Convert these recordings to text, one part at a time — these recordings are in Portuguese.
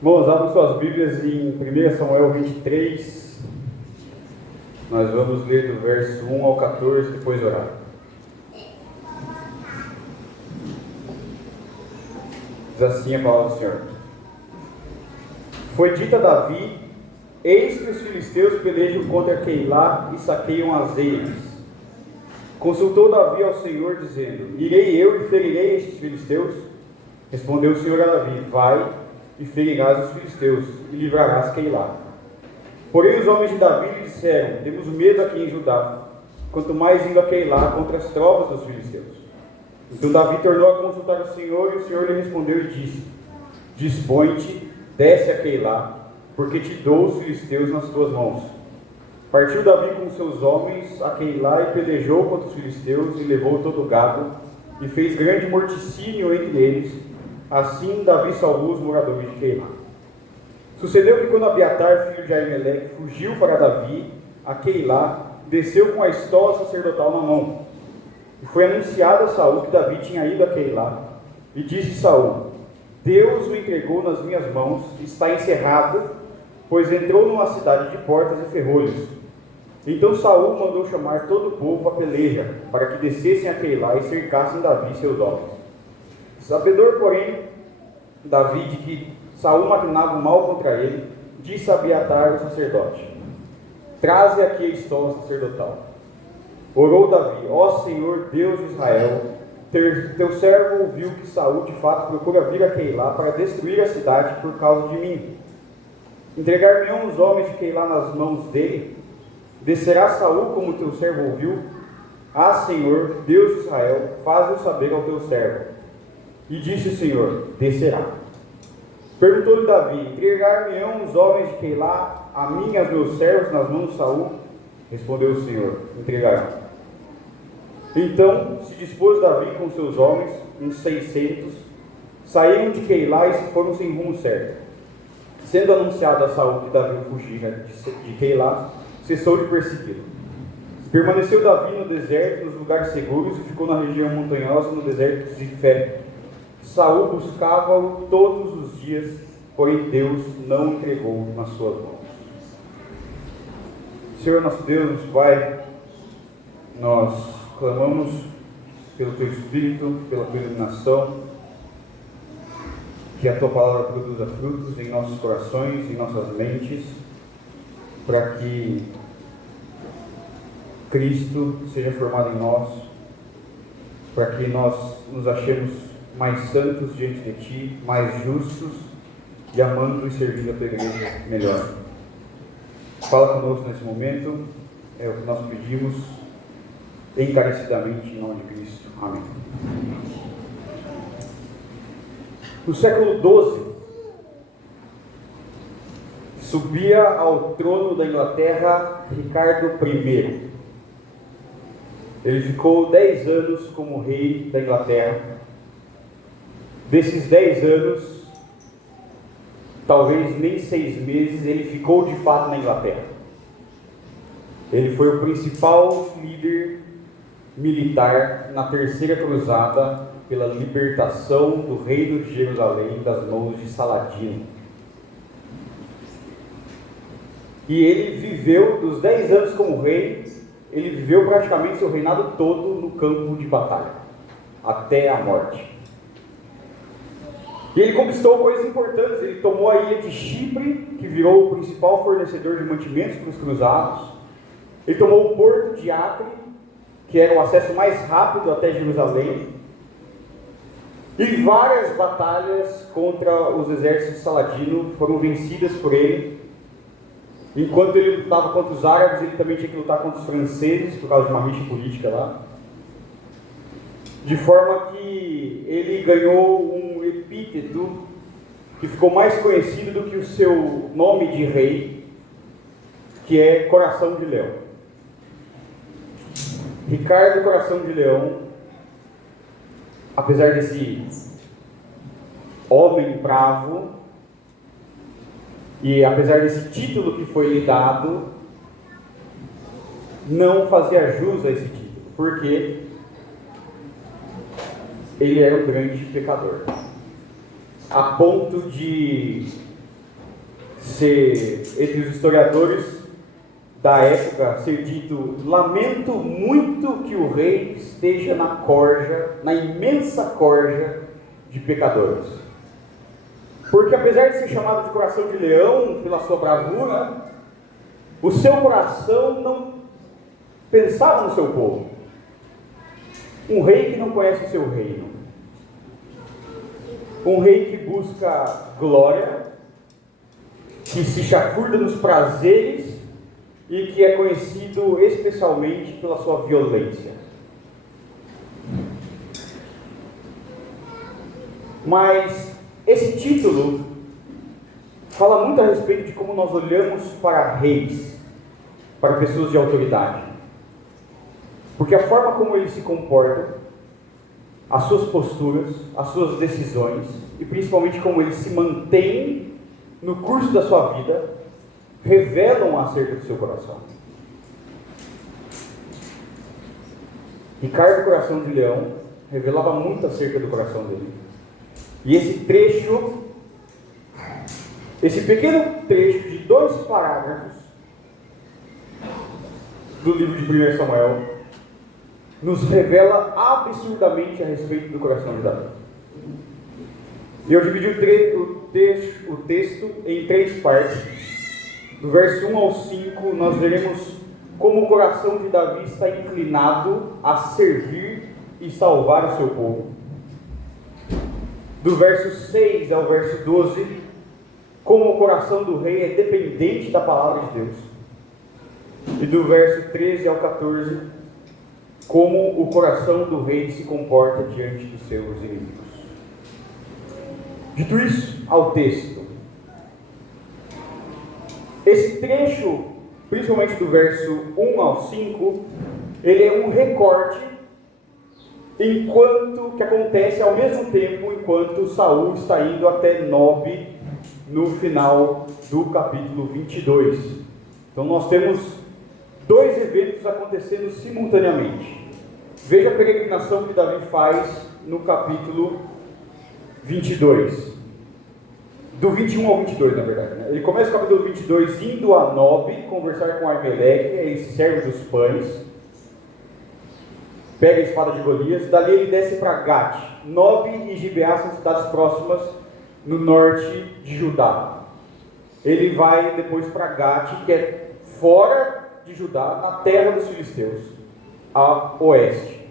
Bom, abram suas Bíblias em 1 Samuel 23. Nós vamos ler do verso 1 ao 14, depois orar. Diz assim a palavra do Senhor. Foi dito a Davi: eis que os filisteus pelejam contra Keilá e saqueiam as eiras. Consultou Davi ao Senhor, dizendo: irei eu e ferirei estes filisteus? Respondeu o Senhor a Davi: vai e ferirás os filisteus, e livrarás Keilá. Porém os homens de Davi lhe disseram: temos medo aqui em Judá, quanto mais indo a Keilá contra as tropas dos filisteus. Então Davi tornou a consultar o Senhor, e o Senhor lhe respondeu e disse: dispõe-te, desce a Keilá, porque te dou os filisteus nas tuas mãos. Partiu Davi com seus homens a Keilá e pelejou contra os filisteus, e levou todo o gado, e fez grande morticínio entre eles. Assim Davi salvou os moradores de Keilá. Sucedeu que quando Abiatar, filho de Aimeleque, fugiu para Davi a Keilá, desceu com a estola sacerdotal na mão. E foi anunciado a Saul que Davi tinha ido a Keilá. E disse Saul: Deus o entregou nas minhas mãos, está encerrado, pois entrou numa cidade de portas e ferrolhos. Então Saul mandou chamar todo o povo à peleja, para que descessem a Keilá e cercassem Davi e seus homens. Sabedor, porém, Davi de que Saul maquinava o mal contra ele, disse a Abiatar, o sacerdote: traze aqui a estola sacerdotal. Orou Davi: ó Senhor Deus de Israel, teu servo ouviu que Saul de fato procura vir a Keilá para destruir a cidade por causa de mim. Entregar-me-ão os homens de Keilá nas mãos dele? Descerá Saul como teu servo ouviu? Ah, Senhor Deus de Israel, faz-o saber ao teu servo. E disse o Senhor: descerá. Perguntou-lhe Davi: entregar-me-ão os homens de Keilá a mim e aos meus servos nas mãos de Saul? Respondeu o Senhor: entregarão. Então se dispôs Davi com seus homens, uns 600, saíram de Keilá e se foram sem rumo certo. Sendo anunciado a Saul que Davi fugira de Keilá, cessou de persegui-lo. Permaneceu Davi no deserto, nos lugares seguros, e ficou na região montanhosa, no deserto de Zifé. Saul buscava-o todos os dias, porém Deus não o entregou nas suas mãos. Senhor nosso Deus, nosso Pai, nós clamamos pelo Teu Espírito, pela Tua iluminação, que a Tua Palavra produza frutos em nossos corações, em nossas mentes, para que Cristo seja formado em nós, para que nós nos achemos mais santos diante de Ti, mais justos e amando e servindo a Tua igreja melhor. Fala conosco nesse momento, é o que nós pedimos encarecidamente em nome de Cristo. Amém. No século XII, subia ao trono da Inglaterra Ricardo I. Ele ficou 10 anos como rei da Inglaterra. Desses 10 anos, talvez nem 6 meses, ele ficou de fato na Inglaterra. Ele foi o principal líder militar na Terceira Cruzada pela libertação do reino de Jerusalém das mãos de Saladino. E ele viveu, dos 10 anos como rei, ele viveu praticamente seu reinado todo no campo de batalha, até a morte. E ele conquistou coisas importantes. Ele tomou a ilha de Chipre, que virou o principal fornecedor de mantimentos para os cruzados. Ele tomou o porto de Acre, que era o acesso mais rápido até Jerusalém. E várias batalhas contra os exércitos de Saladino foram vencidas por ele. Enquanto ele lutava contra os árabes, ele também tinha que lutar contra os franceses, por causa de uma rixa política lá. De forma que ele ganhou um epíteto que ficou mais conhecido do que o seu nome de rei, que é Coração de Leão. Ricardo Coração de Leão, apesar desse homem bravo, e apesar desse título que foi lhe dado, não fazia jus a esse título, porque ele era um grande pecador, a ponto de entre os historiadores da época, ser dito: lamento muito que o rei esteja na corja, na imensa corja de pecadores. Porque apesar de ser chamado de coração de leão pela sua bravura, o seu coração não pensava no seu povo. Um rei que não conhece o seu reino. Um rei que busca glória, que se chafurda nos prazeres e que é conhecido especialmente pela sua violência. Mas esse título fala muito a respeito de como nós olhamos para reis, para pessoas de autoridade. Porque a forma como eles se comportam, as suas posturas, as suas decisões e principalmente como eles se mantêm no curso da sua vida, revelam acerca do seu coração. Ricardo, coração de leão, revelava muito acerca do coração dele. E esse pequeno trecho de 2 parágrafos do livro de 1 Samuel nos revela absurdamente a respeito do coração de Davi. E eu dividi o texto em 3 partes. Do verso 1 ao 5, nós veremos como o coração de Davi está inclinado a servir e salvar o seu povo. Do verso 6 ao verso 12, como o coração do rei é dependente da palavra de Deus. E do verso 13 ao 14, como o coração do rei se comporta diante dos seus inimigos. Dito isso, ao texto. Esse trecho, principalmente do verso 1 ao 5, ele é um recorte que acontece ao mesmo tempo enquanto Saul está indo até Nob no final do capítulo 22. Então nós temos 2 eventos acontecendo simultaneamente. Veja a peregrinação que Davi faz no capítulo 22. Do 21 ao 22, na verdade. Né? Ele começa o capítulo 22 indo a Nob, conversar com Aimeleque, ele se serve dos pães, pega a espada de Golias, dali ele desce para Gate. Nob e Gibeá são cidades próximas no norte de Judá. Ele vai depois para Gate, que é fora de Judá, na terra dos filisteus, a oeste.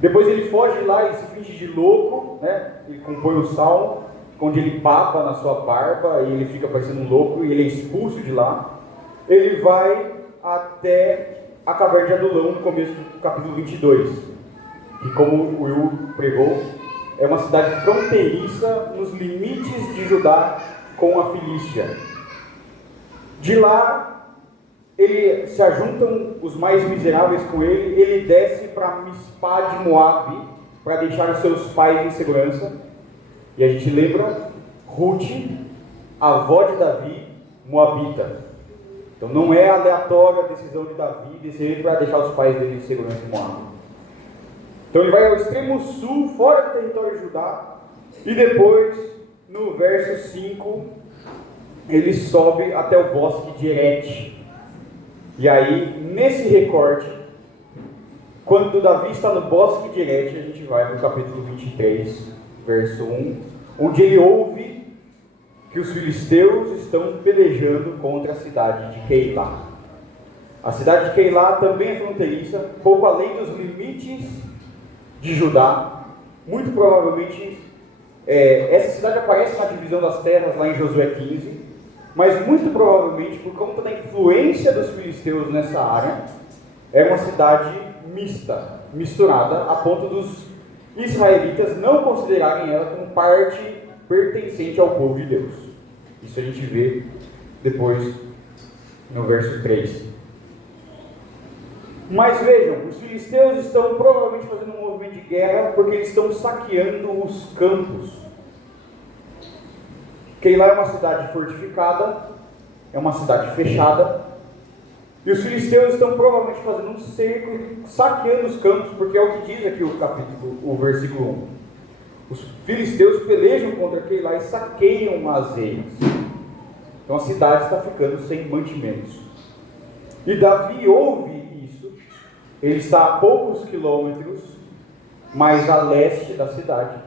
Depois ele foge lá, ele se finge de louco, né? Ele compõe um salmo, onde ele papa na sua barba e ele fica parecendo um louco e ele é expulso de lá. Ele vai até a caverna de Adulão no começo do capítulo 22, que, como o Will pregou, é uma cidade fronteiriça nos limites de Judá com a Filístia. De lá, se ajuntam os mais miseráveis com ele, ele desce para Mispá de Moabe, para deixar os seus pais em segurança. E a gente lembra Ruth, avó de Davi, moabita. Então não é aleatória a decisão de Davi descer para deixar os pais dele em segurança em Moab. Então ele vai ao extremo sul, fora do território de Judá, e depois, no verso 5, ele sobe até o bosque de Herete. E aí, nesse recorte, quando Davi está no bosque de Herete, a gente vai no capítulo 23, verso 1, onde ele ouve que os filisteus estão pelejando contra a cidade de Keilá. A cidade de Keilá também é fronteiriça, pouco além dos limites de Judá. Muito provavelmente, essa cidade aparece na divisão das terras lá em Josué 15, mas muito provavelmente, por conta da influência dos filisteus nessa área, é uma cidade mista, misturada, a ponto dos israelitas não considerarem ela como parte pertencente ao povo de Deus. Isso a gente vê depois no verso 3. Mas vejam, os filisteus estão provavelmente fazendo um movimento de guerra porque eles estão saqueando os campos. Keilá é uma cidade fortificada, é uma cidade fechada, e os filisteus estão provavelmente fazendo um cerco e saqueando os campos, porque é o que diz aqui o versículo 1. Os filisteus pelejam contra Keilá e saqueiam as eiras. Então a cidade está ficando sem mantimentos. E Davi ouve isso. Ele está a poucos quilômetros mais a leste da cidade.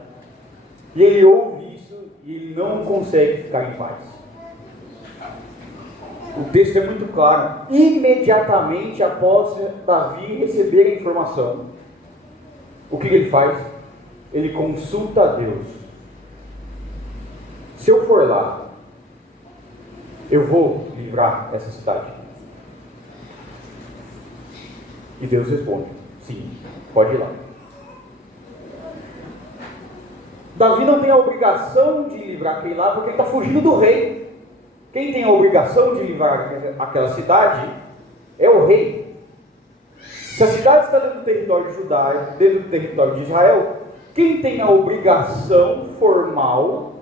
E ele ouve isso e ele não consegue ficar em paz. O texto é muito claro. Imediatamente após Davi receber a informação, o que ele faz? Ele consulta a Deus. Se eu for lá, eu vou livrar essa cidade? E Deus responde: sim, pode ir lá. Davi não tem a obrigação de livrar Keilá porque ele está fugindo do rei. Quem tem a obrigação de livrar aquela cidade é o rei. Se a cidade está dentro do território de Judá, dentro do território de Israel, quem tem a obrigação formal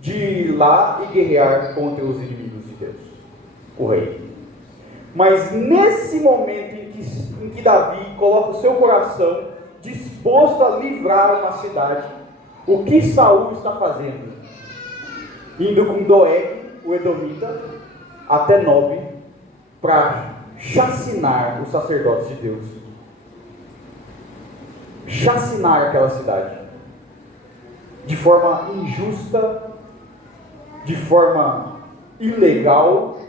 de ir lá e guerrear contra os inimigos de Deus? O rei. Mas nesse momento em que Davi coloca o seu coração disposto a livrar uma cidade, o que Saul está fazendo? Indo com Doeg, o Edomita, até Nob, para chacinar os sacerdotes de Deus. Chacinar aquela cidade. De forma injusta, de forma ilegal,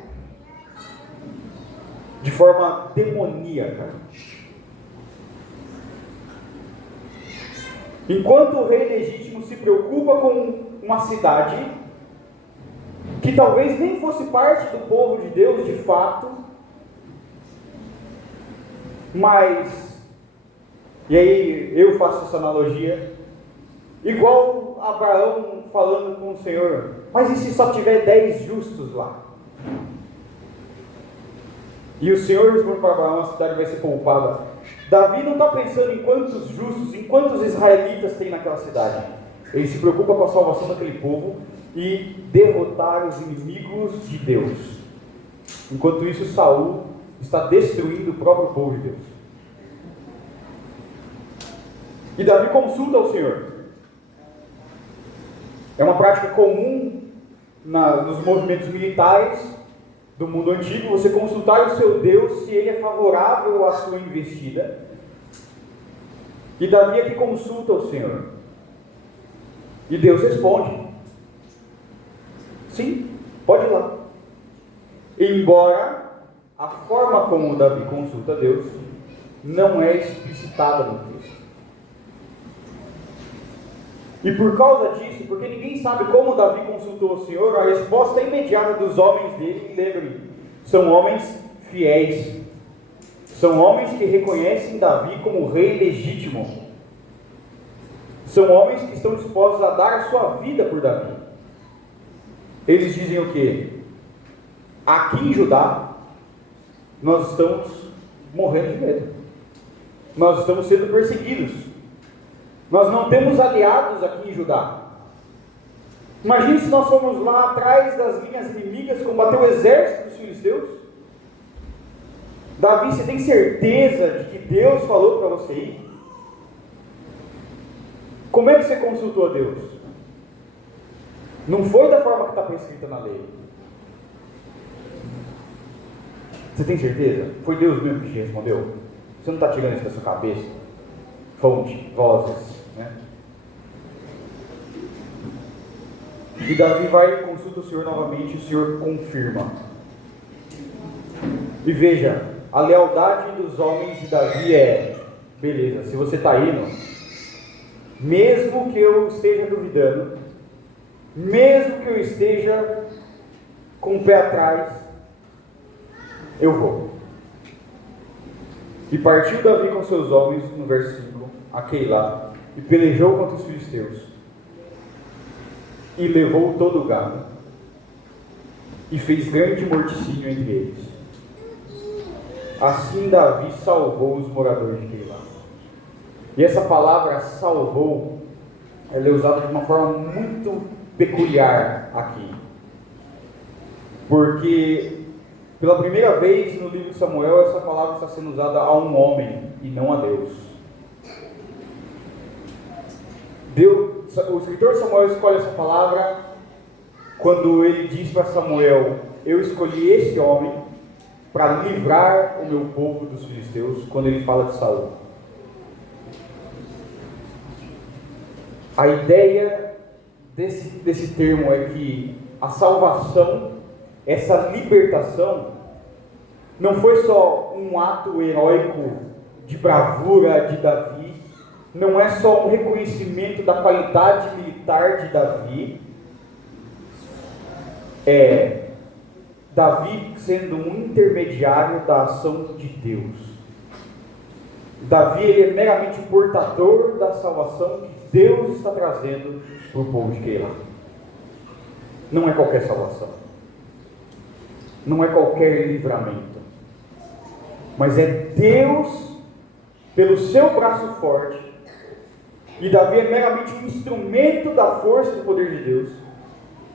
de forma demoníaca. Enquanto o rei legítimo se preocupa com uma cidade que talvez nem fosse parte do povo de Deus de fato, mas, e aí eu faço essa analogia, igual Abraão falando com o Senhor: mas e se só tiver 10 justos lá? E o Senhor responde para Abraão: a cidade vai ser poupada. Davi não está pensando em quantos justos, em quantos israelitas tem naquela cidade. Ele se preocupa com a salvação daquele povo e derrotar os inimigos de Deus. Enquanto isso, Saul está destruindo o próprio povo de Deus. E Davi consulta o Senhor. É uma prática comum nos movimentos militares do mundo antigo, você consultar o seu Deus se ele é favorável à sua investida. E Davi aqui consulta o Senhor. E Deus responde: sim, pode ir lá. Embora a forma como Davi consulta Deus não é explicitada no texto. E por causa disso, porque ninguém sabe como Davi consultou o Senhor, a resposta imediata dos homens dele, lembrem, são homens fiéis. São homens que reconhecem Davi como rei legítimo. São homens que estão dispostos a dar a sua vida por Davi. Eles dizem o quê? Aqui em Judá, nós estamos morrendo de medo. Nós estamos sendo perseguidos. Nós não temos aliados aqui em Judá. Imagine se nós formos lá atrás das linhas inimigas combater o exército dos filisteus. Davi, você tem certeza de que Deus falou para você ir? Como é que você consultou a Deus? Não foi da forma que está prescrita na lei. Você tem certeza? Foi Deus mesmo que te respondeu? Você não está tirando isso da sua cabeça? Fonte, vozes, né? E Davi vai e consulta o Senhor novamente, e o Senhor confirma. E veja, a lealdade dos homens de Davi é: beleza, se você está indo, mesmo que eu esteja duvidando, mesmo que eu esteja com o pé atrás, eu vou. E partiu Davi com seus homens, no verso 5, a Keilá, e pelejou contra os filisteus, e levou todo o gado, e fez grande morticínio entre eles. Assim Davi salvou os moradores de Keilá. E essa palavra salvou, ela é usada de uma forma muito peculiar aqui, porque pela primeira vez no livro de Samuel, essa palavra está sendo usada a um homem e não a Deus. O escritor Samuel escolhe essa palavra quando ele diz para Samuel: eu escolhi esse homem para livrar o meu povo dos filisteus, quando ele fala de Saul. A ideia desse termo é que a salvação, essa libertação, não foi só um ato heróico de bravura de Davi, não é só um reconhecimento da qualidade militar de Davi, é Davi sendo um intermediário da ação de Deus. Davi, ele é meramente o portador da salvação que Deus está trazendo para o povo de Keilah. Não é qualquer salvação, não é qualquer livramento, mas é Deus, pelo seu braço forte, e Davi é meramente um instrumento da força e do poder de Deus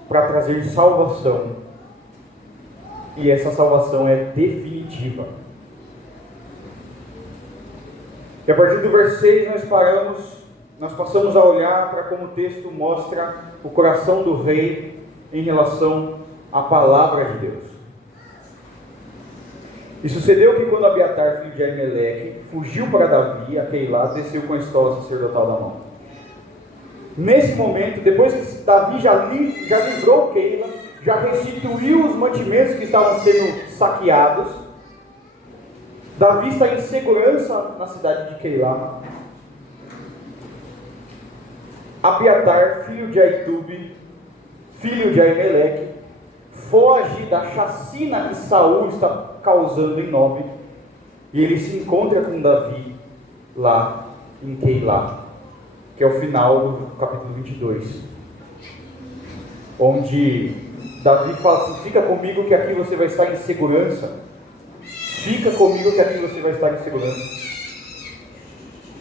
para trazer salvação, e essa salvação é definitiva. E a partir do verso 6 nós passamos a olhar para como o texto mostra o coração do rei em relação à palavra de Deus. E sucedeu que quando Abiatar, filho de Aimeleque, fugiu para Davi, a Keilah, desceu com a estola sacerdotal da mão. Nesse momento, depois que Davi já livrou Keilah, já restituiu os mantimentos que estavam sendo saqueados, Davi está em segurança na cidade de Keilah. Abiatar, filho de Aitube, filho de Aimeleque, foge da chacina que Saul está causando em Nob, e ele se encontra com Davi lá em Keilah, que é o final do capítulo 22, onde Davi fala assim: fica comigo que aqui você vai estar em segurança, fica comigo que aqui você vai estar em segurança.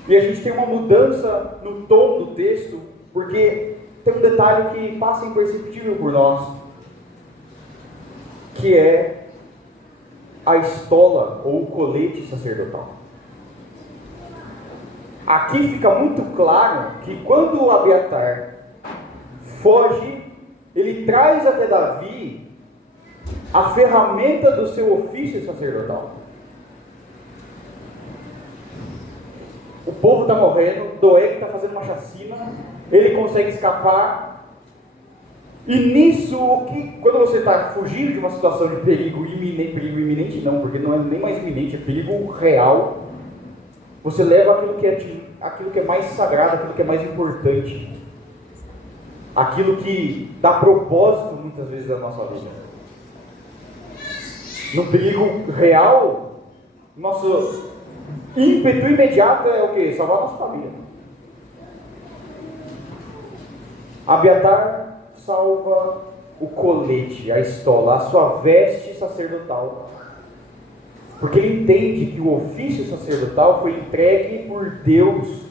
E a gente tem uma mudança no tom do texto, porque tem um detalhe que passa imperceptível por nós, que é a estola ou o colete sacerdotal. Aqui fica muito claro que quando o Abiatar foge, ele traz até Davi a ferramenta do seu ofício sacerdotal. O povo está morrendo, Doeg está fazendo uma chacina, ele consegue escapar. E nisso, quando você está fugindo de uma situação de perigo iminente não, porque não é nem mais iminente, é perigo real, você leva aquilo que é mais sagrado, aquilo que é mais importante, aquilo que dá propósito muitas vezes da nossa vida. No perigo real, nosso ímpeto imediato é o quê? Salvar a nossa família. Abiatar salva o colete, a estola, a sua veste sacerdotal, porque ele entende que o ofício sacerdotal foi entregue por Deus.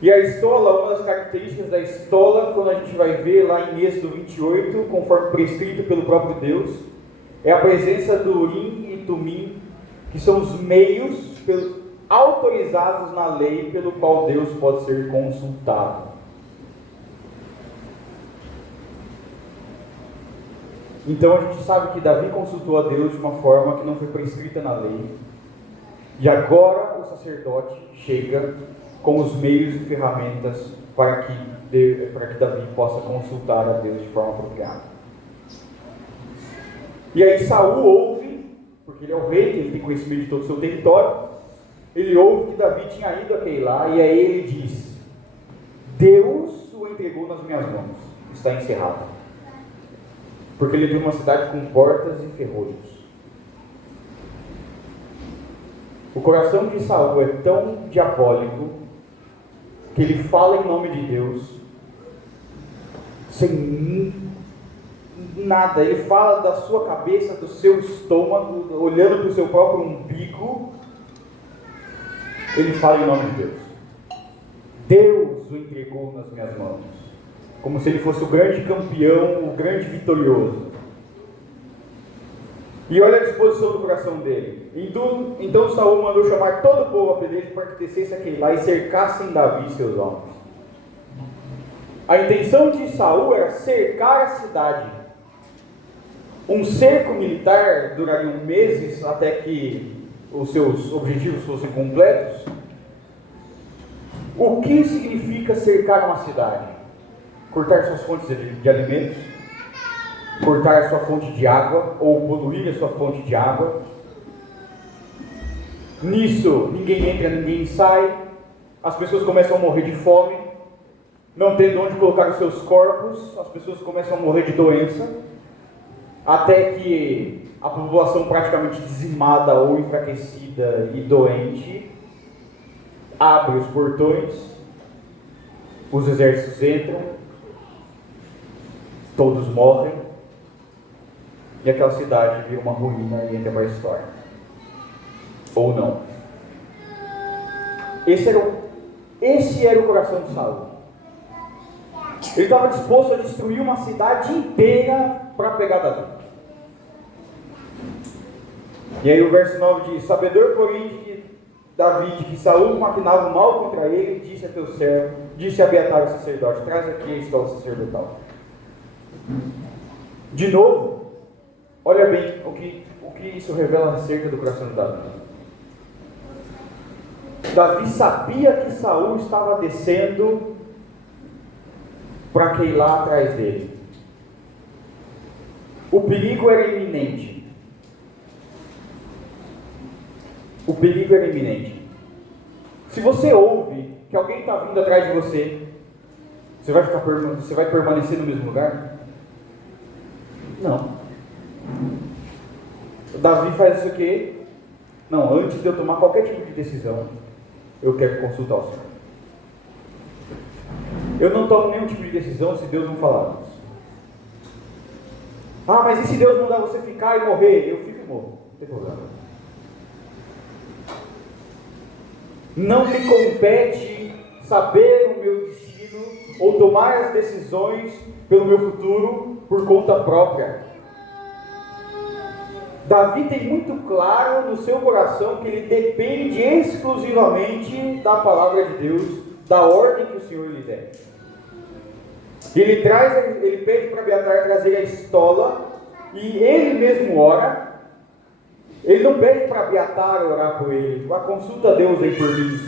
E a estola, uma das características da estola, quando a gente vai ver lá em Êxodo 28, conforme prescrito pelo próprio Deus, é a presença do Urim e Tumim, que são os meios autorizados na lei pelo qual Deus pode ser consultado. Então a gente sabe que Davi consultou a Deus de uma forma que não foi prescrita na lei, e agora o sacerdote chega com os meios e ferramentas para que Davi possa consultar a Deus de forma apropriada. E aí Saul ouve, porque ele é o rei, ele tem conhecimento de todo o seu território, ele ouve que Davi tinha ido a Keilah, e aí ele diz: Deus o entregou nas minhas mãos, está encerrado, porque ele viu uma cidade com portas e ferrolhos. O coração de Saul é tão diabólico que ele fala em nome de Deus sem nada. Ele fala da sua cabeça, do seu estômago, olhando para o seu próprio umbigo. Ele fala em nome de Deus. Deus o entregou nas minhas mãos, como se ele fosse o grande campeão, o grande vitorioso. E olha a disposição do coração dele. Então Saul mandou chamar todo o povo a peleja para que descesse a Keilah e cercassem Davi e seus homens. A intenção de Saul era cercar a cidade. Um cerco militar duraria meses até que os seus objetivos fossem completos. O que significa cercar uma cidade? Cortar suas fontes de alimentos, cortar a sua fonte de água, ou poluir a sua fonte de água. Nisso, ninguém entra, ninguém sai, as pessoas começam a morrer de fome, não tendo onde colocar os seus corpos, as pessoas começam a morrer de doença, até que a população praticamente dizimada ou enfraquecida e doente abre os portões, os exércitos entram, todos morrem, e aquela cidade vira uma ruína e entra para a história. Ou não. Esse era o coração de Saul. Ele estava disposto a destruir uma cidade inteira para pegar Davi. E aí o verso 9 diz: sabedor, porém, de Davi, de que Saul maquinava mal contra ele, disse a teu servo, disse a Abiatar o sacerdote: traz aqui a estola sacerdotal. De novo, olha bem o que isso revela acerca do coração de Davi. Davi sabia que Saul estava descendo para Keilá atrás dele. O perigo era iminente. O perigo era iminente. Se você ouve que alguém está vindo atrás de você, você vai permanecer no mesmo lugar? Não. Davi faz isso aqui. Não, antes de eu tomar qualquer tipo de decisão, eu quero consultar o Senhor. Eu não tomo nenhum tipo de decisão se Deus não falar isso. Ah, mas e se Deus mandar você ficar e morrer? Eu fico e morro, não tem problema. Não me compete saber o meu destino ou tomar as decisões pelo meu futuro por conta própria. Davi tem muito claro no seu coração que ele depende exclusivamente da palavra de Deus, da ordem que o Senhor lhe der. Ele pede para Abiatar trazer a estola e ele mesmo ora. Ele não pede para Abiatar orar por ele, consulta a Deus aí por mim.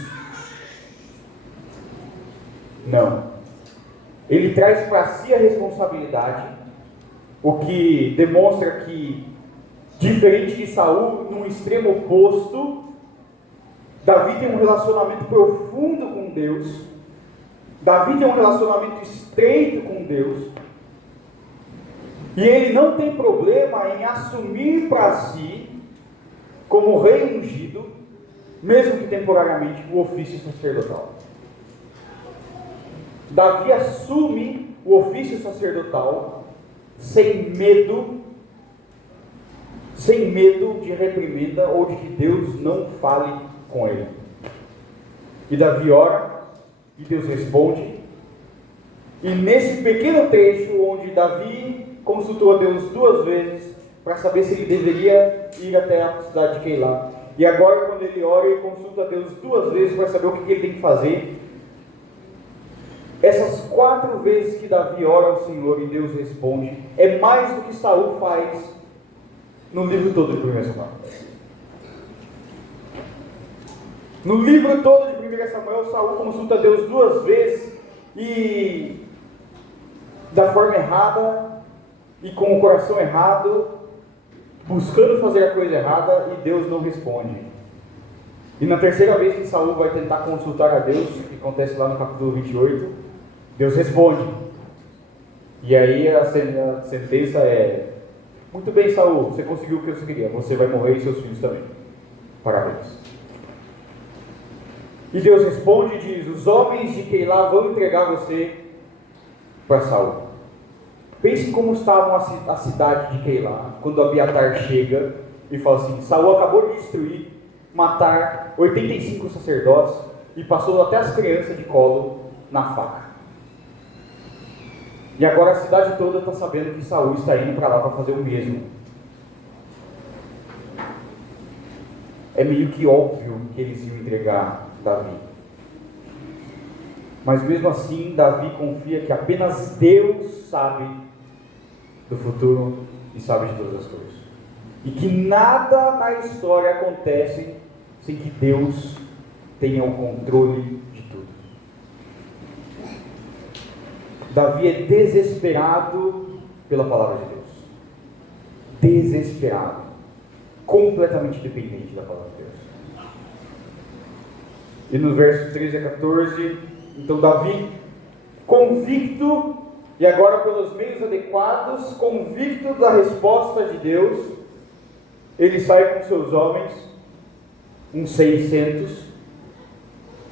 Não. Ele traz para si a responsabilidade, o que demonstra que, diferente de Saul, num extremo oposto, Davi tem um relacionamento profundo com Deus. Davi tem um relacionamento estreito com Deus. E ele não tem problema em assumir para si, como rei ungido, mesmo que temporariamente, o ofício sacerdotal. Davi assume o ofício sacerdotal sem medo de reprimenda ou de que Deus não fale com ele. E Davi ora, e Deus responde. E nesse pequeno trecho onde Davi consultou a Deus 2 vezes para saber se ele deveria ir até a cidade de Keilá, e agora quando ele ora, ele consulta a Deus 2 vezes para saber o que ele tem que fazer. Essas 4 vezes que Davi ora ao Senhor e Deus responde, é mais do que Saul faz no livro todo de 1 Samuel. No livro todo de 1 Samuel, Saul consulta Deus 2 vezes e da forma errada e com o coração errado, buscando fazer a coisa errada, e Deus não responde. E na terceira vez que Saul vai tentar consultar a Deus, que acontece lá no capítulo 28, Deus responde. E aí a sentença é: muito bem, Saul, você conseguiu o que você queria, você vai morrer e seus filhos também. Parabéns. E Deus responde e diz: os homens de Keilá vão entregar você para Saul. Pense como estava a cidade de Keilá quando Abiatar chega e fala assim: Saul acabou de destruir, matar 85 sacerdotes e passou até as crianças de colo na faca. E agora a cidade toda está sabendo que Saul está indo para lá para fazer o mesmo. É meio que óbvio que eles iam entregar Davi. Mas mesmo assim, Davi confia que apenas Deus sabe do futuro e sabe de todas as coisas. E que nada na história acontece sem que Deus tenha o controle de tudo. Davi é desesperado pela palavra de Deus. Desesperado. Completamente dependente da palavra de Deus. E nos versos 13 a 14, então Davi, convicto, e agora pelos meios adequados, convicto da resposta de Deus, ele sai com seus homens, uns 600,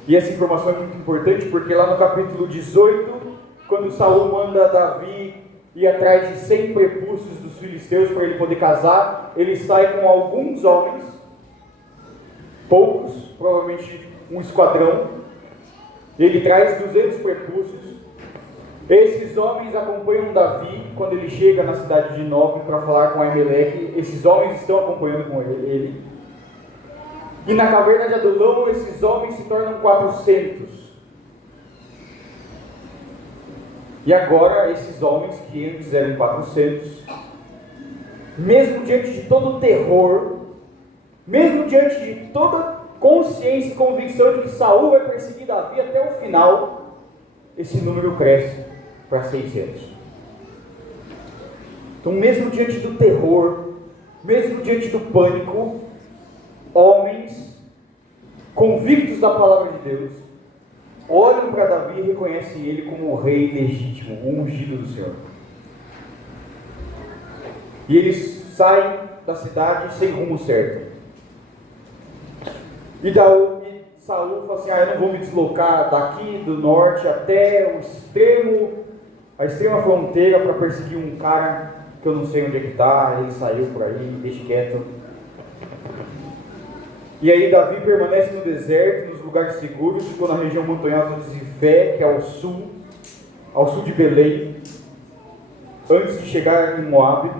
e essa informação é muito importante, porque lá no capítulo 18, quando Saul manda Davi ir atrás de 100 prepúcios dos filisteus para ele poder casar, ele sai com alguns homens, poucos, provavelmente um esquadrão, ele traz 200 prepúcios. Esses homens acompanham Davi quando ele chega na cidade de Nob para falar com Aimeleque. Esses homens estão acompanhando com ele. E na caverna de Adulão, esses homens se tornam 400. E agora, esses homens, que antes eram 400, mesmo diante de todo o terror, mesmo diante de toda consciência e convicção de que Saul vai perseguir Davi até o final, esse número cresce para 600. Então, mesmo diante do terror, mesmo diante do pânico, homens convictos da palavra de Deus olham para Davi e reconhecem ele como o rei legítimo, o ungido do Senhor. E eles saem da cidade sem rumo certo. E Saul fala assim: eu não vou me deslocar daqui do norte até a extrema fronteira para perseguir um cara que eu não sei onde é que está, ele saiu por aí, deixa quieto. E aí Davi permanece no deserto, nos lugares seguros, ficou na região montanhosa de Zifé, que é ao sul de Belém, antes de chegar em Moabe.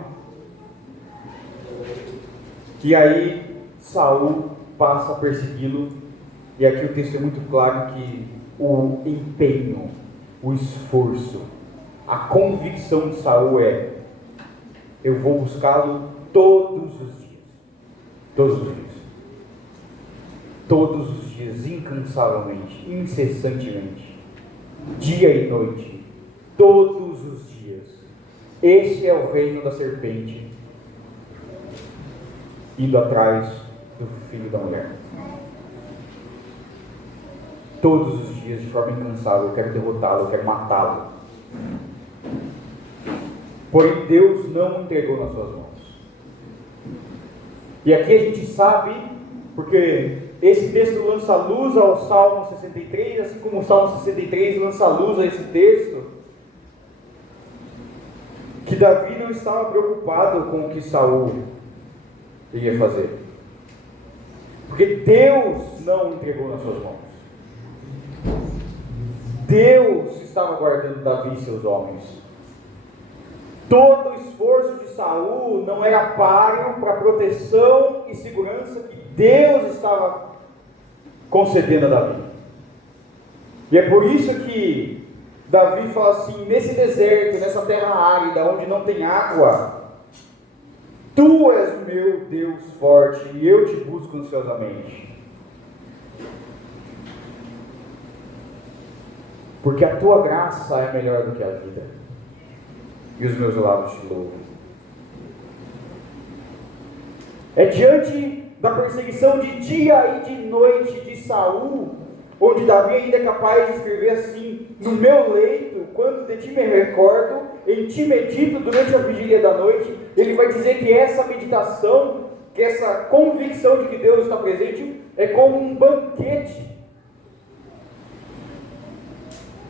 E aí Saul passa a persegui-lo, e aqui o texto é muito claro que o empenho, o esforço, a convicção de Saul é: eu vou buscá-lo todos os dias, incansavelmente, incessantemente, dia e noite, todos os dias. Este é o reino da serpente, indo atrás do filho da mulher. Todos os dias, de forma incansável, eu quero derrotá-lo, eu quero matá-lo. Porém, Deus não o entregou nas suas mãos. E aqui a gente sabe, porque esse texto lança luz ao Salmo 63, assim como o Salmo 63 lança luz a esse texto, que Davi não estava preocupado com o que Saul ia fazer, porque Deus não o entregou nas suas mãos. Deus estava guardando Davi e seus homens. Todo o esforço de Saul não era páreo para a proteção e segurança que Deus estava concedendo a Davi. E é por isso que Davi fala assim: nesse deserto, nessa terra árida, onde não tem água, Tu és o meu Deus forte, e eu te busco ansiosamente. Porque a Tua graça é melhor do que a vida, e os meus lábios te louvam. É diante da perseguição de dia e de noite de Saul, onde Davi ainda é capaz de escrever assim: no meu leito, quando de ti me recordo, em ti medito durante a vigília da noite. Ele vai dizer que essa meditação, que essa convicção de que Deus está presente, é como um banquete.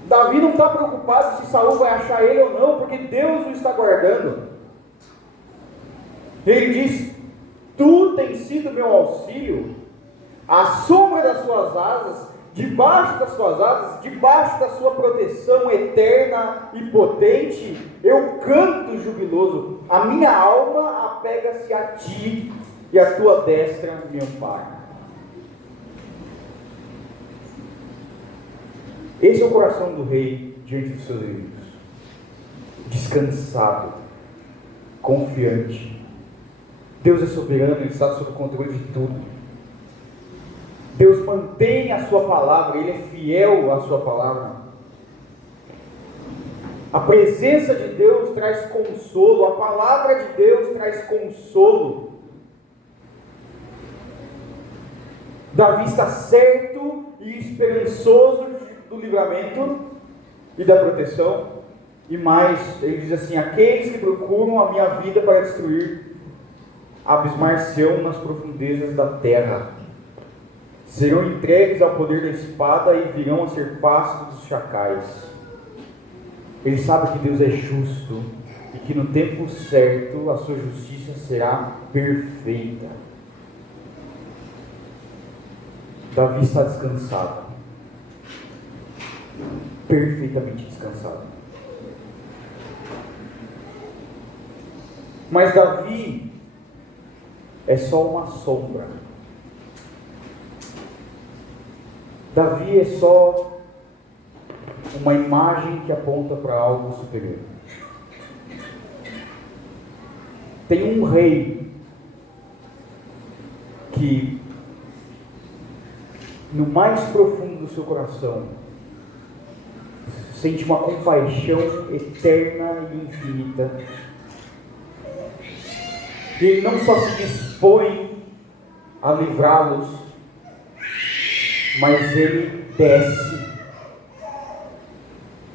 Davi não está preocupado se Saul vai achar ele ou não, porque Deus o está guardando. Ele diz: Tu tens sido meu auxílio, à sombra das suas asas, debaixo das suas asas, debaixo da sua proteção eterna e potente, eu canto jubiloso. A minha alma apega-se a ti, e a tua destra me ampara. Esse é o coração do rei diante dos seus inimigos. Descansado, confiante. Deus é soberano, Ele está sob o controle de tudo. Deus mantém a sua palavra, Ele é fiel à sua palavra. A presença de Deus traz consolo, a palavra de Deus traz consolo. Davi está certo e esperançoso do livramento e da proteção. E mais, ele diz assim: aqueles que procuram a minha vida para destruir, abismar-se-ão nas profundezas da terra. Serão entregues ao poder da espada e virão a ser pasto dos chacais. Ele sabe que Deus é justo e que no tempo certo a sua justiça será perfeita. Davi está descansado, perfeitamente descansado. Mas Davi é só uma sombra. Davi é só uma imagem que aponta para algo superior. Tem um rei que, no mais profundo do seu coração, sente uma compaixão eterna e infinita. E ele não só se dispõe a livrá-los, mas ele desce.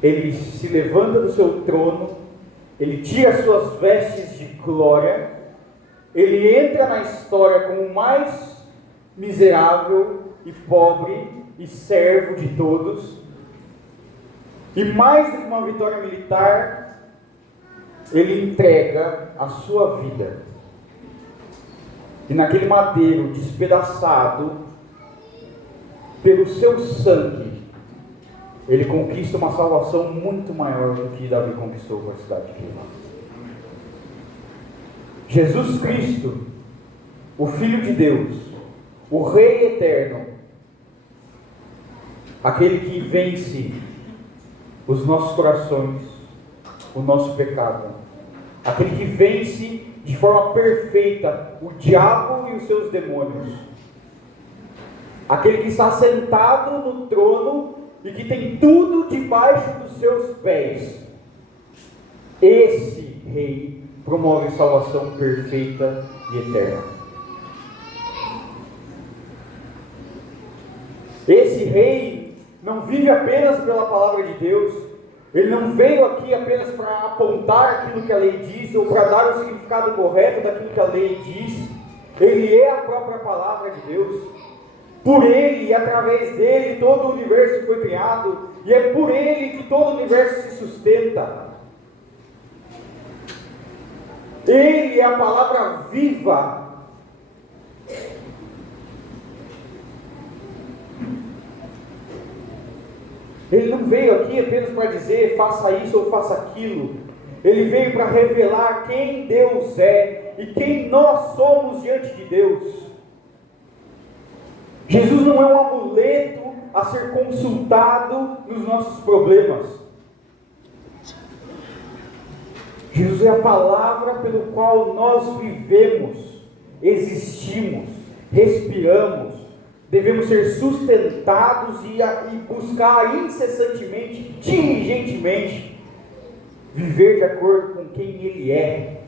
Ele se levanta do seu trono, ele tira suas vestes de glória, ele entra na história como o mais miserável e pobre e servo de todos, e mais do que uma vitória militar, ele entrega a sua vida. E naquele madeiro despedaçado pelo seu sangue, ele conquista uma salvação muito maior do que Davi conquistou com a cidade de Queilá. Jesus Cristo, o Filho de Deus, o Rei eterno, aquele que vence os nossos corações, o nosso pecado, aquele que vence de forma perfeita o diabo e os seus demônios, aquele que está sentado no trono e que tem tudo debaixo dos seus pés. Esse rei promove salvação perfeita e eterna. Esse rei não vive apenas pela palavra de Deus. Ele não veio aqui apenas para apontar aquilo que a lei diz ou para dar o significado correto daquilo que a lei diz. Ele é a própria palavra de Deus. Por ele e através dele todo o universo foi criado, e é por ele que todo o universo se sustenta. Ele é a palavra viva. Ele não veio aqui apenas para dizer faça isso ou faça aquilo. Ele veio para revelar quem Deus é e quem nós somos diante de Deus. Jesus não é um amuleto a ser consultado nos nossos problemas. Jesus é a palavra pelo qual nós vivemos, existimos, respiramos. Devemos ser sustentados e buscar incessantemente, diligentemente, viver de acordo com quem Ele é.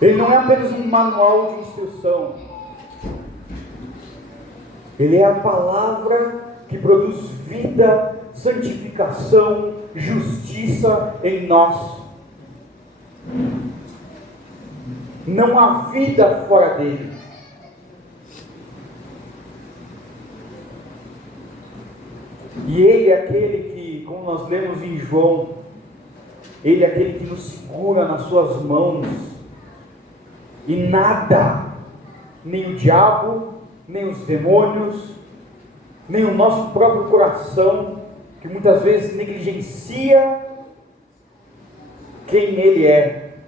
Ele não é apenas um manual de instrução. Ele é a palavra que produz vida, santificação, justiça em nós. Não há vida fora dele. E ele é aquele que, como nós lemos em João, ele é aquele que nos segura nas suas mãos. E nada, nem o diabo, nem os demônios, nem o nosso próprio coração, que muitas vezes negligencia quem Ele é,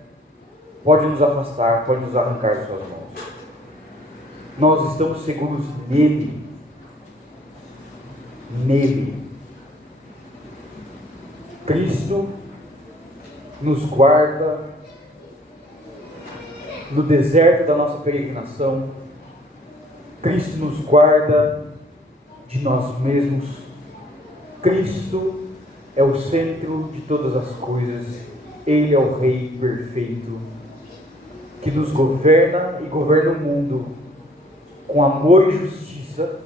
pode nos afastar, pode nos arrancar de suas mãos. Nós estamos seguros nele. nele. Cristo nos guarda no deserto da nossa peregrinação. Cristo nos guarda de nós mesmos. Cristo é o centro de todas as coisas. Ele é o Rei perfeito, que nos governa e governa o mundo com amor e justiça.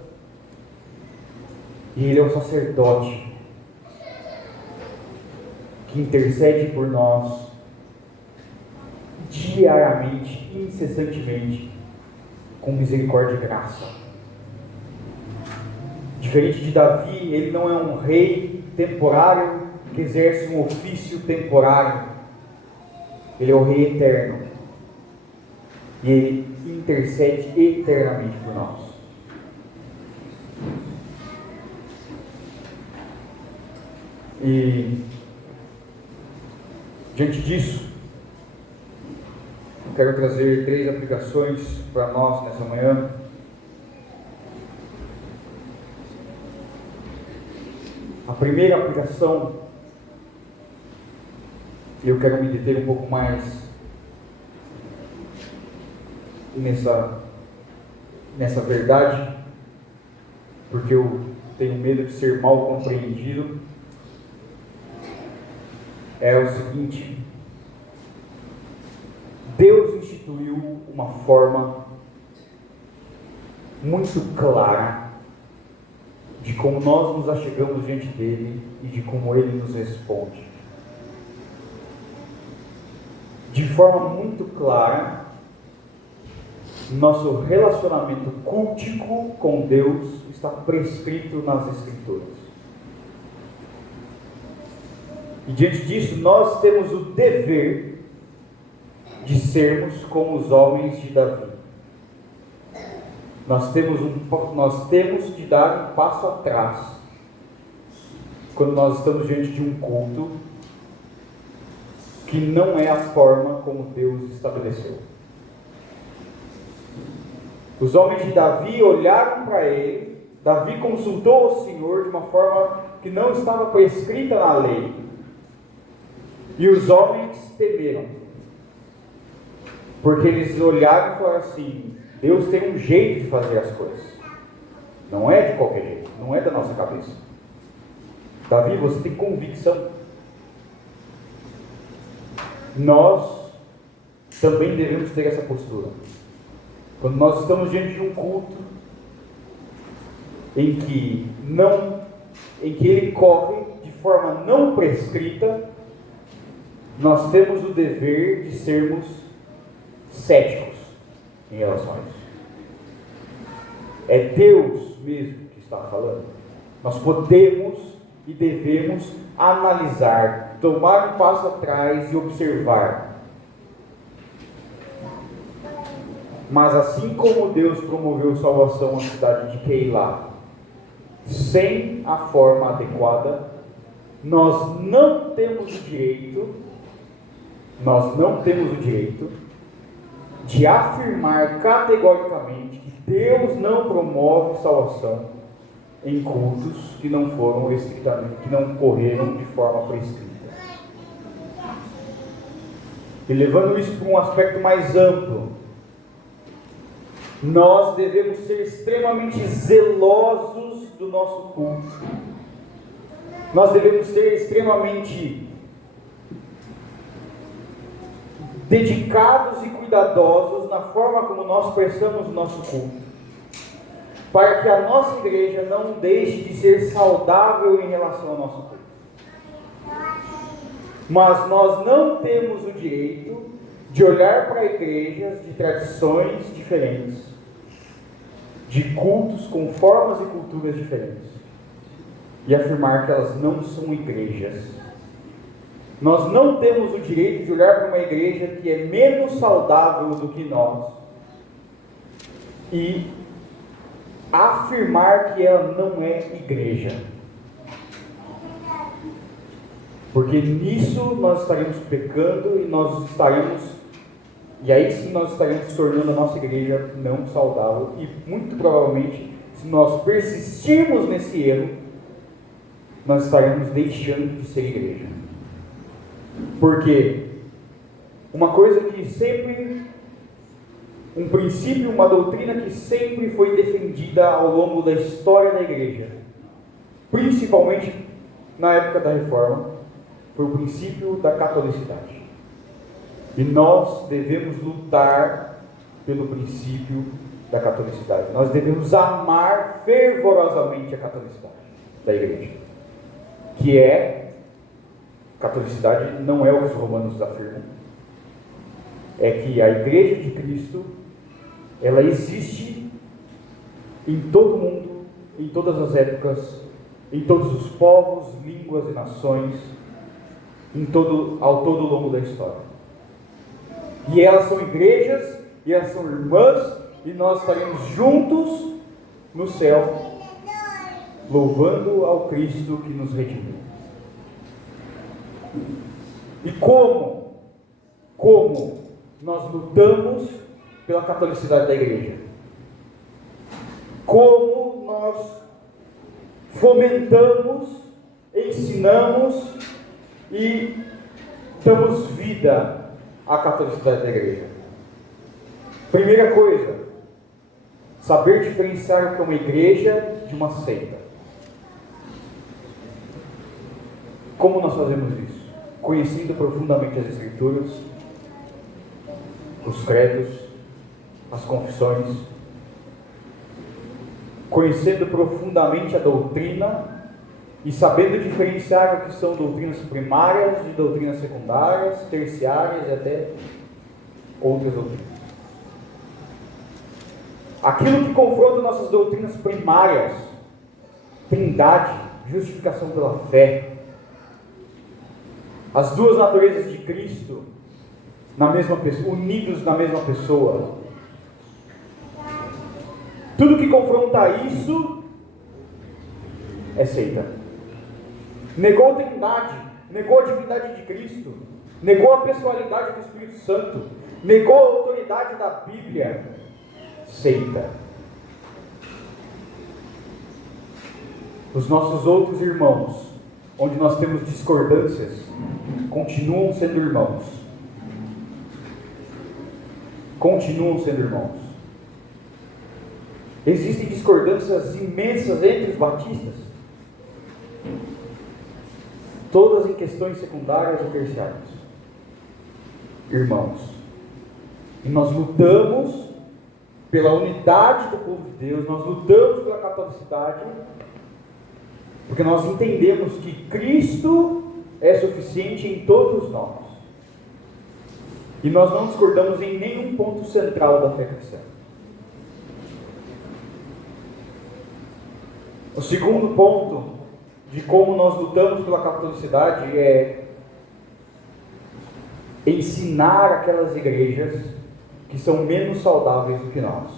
E Ele é o sacerdote que intercede por nós diariamente, incessantemente, com misericórdia e graça. Diferente de Davi, ele não é um rei temporário que exerce um ofício temporário. Ele é o Rei eterno. E Ele intercede eternamente por nós. E diante disso, eu quero trazer 3 aplicações para nós nessa manhã. A primeira aplicação, eu quero me deter um pouco mais nessa verdade, porque eu tenho medo de ser mal compreendido. É o seguinte: Deus instituiu uma forma muito clara de como nós nos achegamos diante dele e de como ele nos responde. De forma muito clara, nosso relacionamento cultico com Deus está prescrito nas Escrituras. E diante disso, nós temos o dever de sermos como os homens de Davi. Nós temos de dar um passo atrás quando nós estamos diante de um culto que não é a forma como Deus estabeleceu. Os homens de Davi olharam para ele. Davi consultou o Senhor de uma forma que não estava prescrita na lei. E os homens temeram, porque eles olharam e falaram assim: Deus tem um jeito de fazer as coisas, não é de qualquer jeito, não é da nossa cabeça. Davi, você tem convicção. Nós também devemos ter essa postura. Quando nós estamos diante de um culto em que ele corre de forma não prescrita, nós temos o dever de sermos céticos em relação a isso. É Deus mesmo que está falando. Nós podemos e devemos analisar, tomar um passo atrás e observar. Mas assim como Deus promoveu salvação na cidade de Keilah, sem a forma adequada, nós não temos o direito de afirmar categoricamente que Deus não promove salvação em cultos que não foram estritamente, que não correram de forma prescrita. E levando isso para um aspecto mais amplo, nós devemos ser extremamente zelosos do nosso culto. Nós devemos ser extremamente dedicados e cuidadosos na forma como nós prestamos o nosso culto, para que a nossa igreja não deixe de ser saudável em relação ao nosso culto. Mas nós não temos o direito de olhar para igrejas de tradições diferentes, de cultos com formas e culturas diferentes, e afirmar que elas não são igrejas. Nós não temos o direito de olhar para uma igreja que é menos saudável do que nós e afirmar que ela não é igreja. Porque nisso nós estaremos pecando e aí sim nós estaremos tornando a nossa igreja não saudável. E muito provavelmente, se nós persistirmos nesse erro, nós estaremos deixando de ser igreja. Porque uma coisa que sempre, um princípio, uma doutrina que sempre foi defendida ao longo da história da igreja, principalmente na época da Reforma, foi o princípio da catolicidade. E nós devemos lutar pelo princípio da catolicidade. Nós devemos amar fervorosamente a catolicidade da igreja. Que é, catolicidade não é o que os romanos afirmam, é que a igreja de Cristo, ela existe em todo o mundo, em todas as épocas, em todos os povos, línguas e nações, ao todo longo da história. E elas são igrejas, e elas são irmãs, e nós estaremos juntos no céu, louvando ao Cristo que nos redimiu. E como nós lutamos pela catolicidade da igreja? Como nós fomentamos, ensinamos e damos vida à catolicidade da igreja? Primeira coisa, saber diferenciar o que é uma igreja de uma seita. Como nós fazemos isso? Conhecendo profundamente as Escrituras, os credos, as confissões, conhecendo profundamente a doutrina e sabendo diferenciar o que são doutrinas primárias de doutrinas secundárias, terciárias e até outras doutrinas. Aquilo que confronta nossas doutrinas primárias, trindade, justificação pela fé, as duas naturezas de Cristo na mesma pessoa, unidos na mesma pessoa. Tudo que confronta isso é seita. Negou a trindade, negou a divindade de Cristo, negou a pessoalidade do Espírito Santo, negou a autoridade da Bíblia. Seita. Os nossos outros irmãos, onde nós temos discordâncias, continuam sendo irmãos. Continuam sendo irmãos. Existem discordâncias imensas entre os batistas, todas em questões secundárias ou terciárias. Irmãos, e nós lutamos pela unidade do povo de Deus, nós lutamos pela catolicidade, porque nós entendemos que Cristo é suficiente em todos nós. E nós não discordamos em nenhum ponto central da fé cristã. O segundo ponto de como nós lutamos pela catolicidade é ensinar aquelas igrejas que são menos saudáveis do que nós.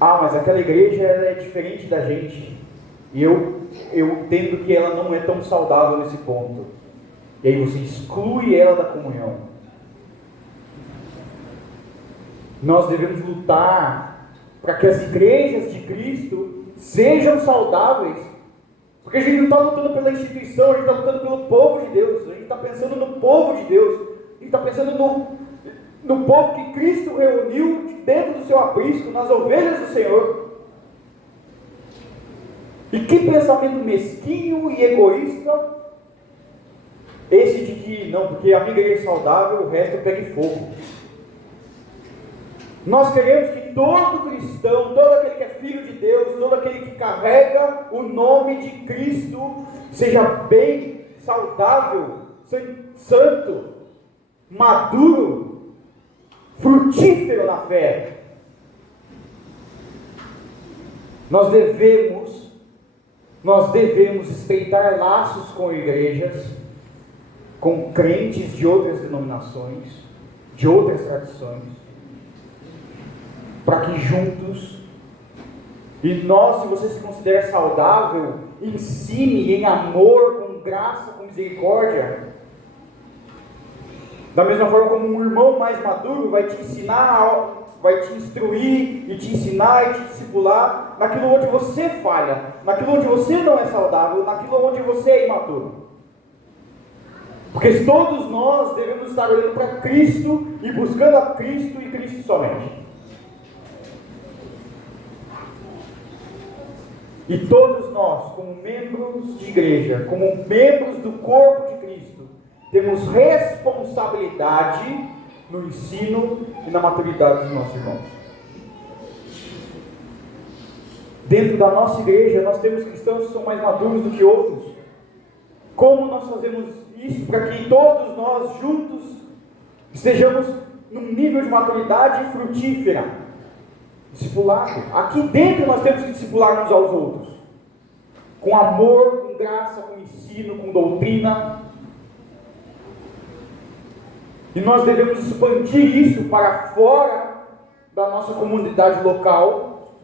Ah, mas aquela igreja ela é diferente da gente. E eu entendo que ela não é tão saudável nesse ponto. E aí você exclui ela da comunhão. Nós devemos lutar para que as igrejas de Cristo sejam saudáveis. Porque a gente não está lutando pela instituição, a gente está lutando pelo povo de Deus. A gente está pensando no povo de Deus. A gente está pensando no povo que Cristo reuniu dentro do seu aprisco, nas ovelhas do Senhor. E que pensamento mesquinho e egoísta esse de que, não, porque a minha igreja é saudável, o resto pegue fogo. Nós queremos que todo cristão, todo aquele que é filho de Deus, todo aquele que carrega o nome de Cristo, seja bem, saudável, santo, maduro, frutífero na fé. Nós devemos estreitar laços com igrejas, com crentes de outras denominações, de outras tradições, para que juntos, e nós, se você se considera saudável, ensine em amor, com graça, com misericórdia. Da mesma forma como um irmão mais maduro vai te ensinar vai te instruir e te ensinar e te discipular naquilo onde você falha, naquilo onde você não é saudável, naquilo onde você é imaturo. Porque todos nós devemos estar olhando para Cristo e buscando a Cristo e Cristo somente. E todos nós, como membros de igreja, como membros do corpo de Cristo, temos responsabilidade no ensino e na maturidade dos nossos irmãos. Dentro da nossa igreja, nós temos cristãos que são mais maduros do que outros. Como nós fazemos isso para que todos nós juntos estejamos num nível de maturidade frutífera? Discipulado. Aqui dentro nós temos que discipular uns aos outros. Com amor, com graça, com ensino, com doutrina. E nós devemos expandir isso para fora da nossa comunidade local,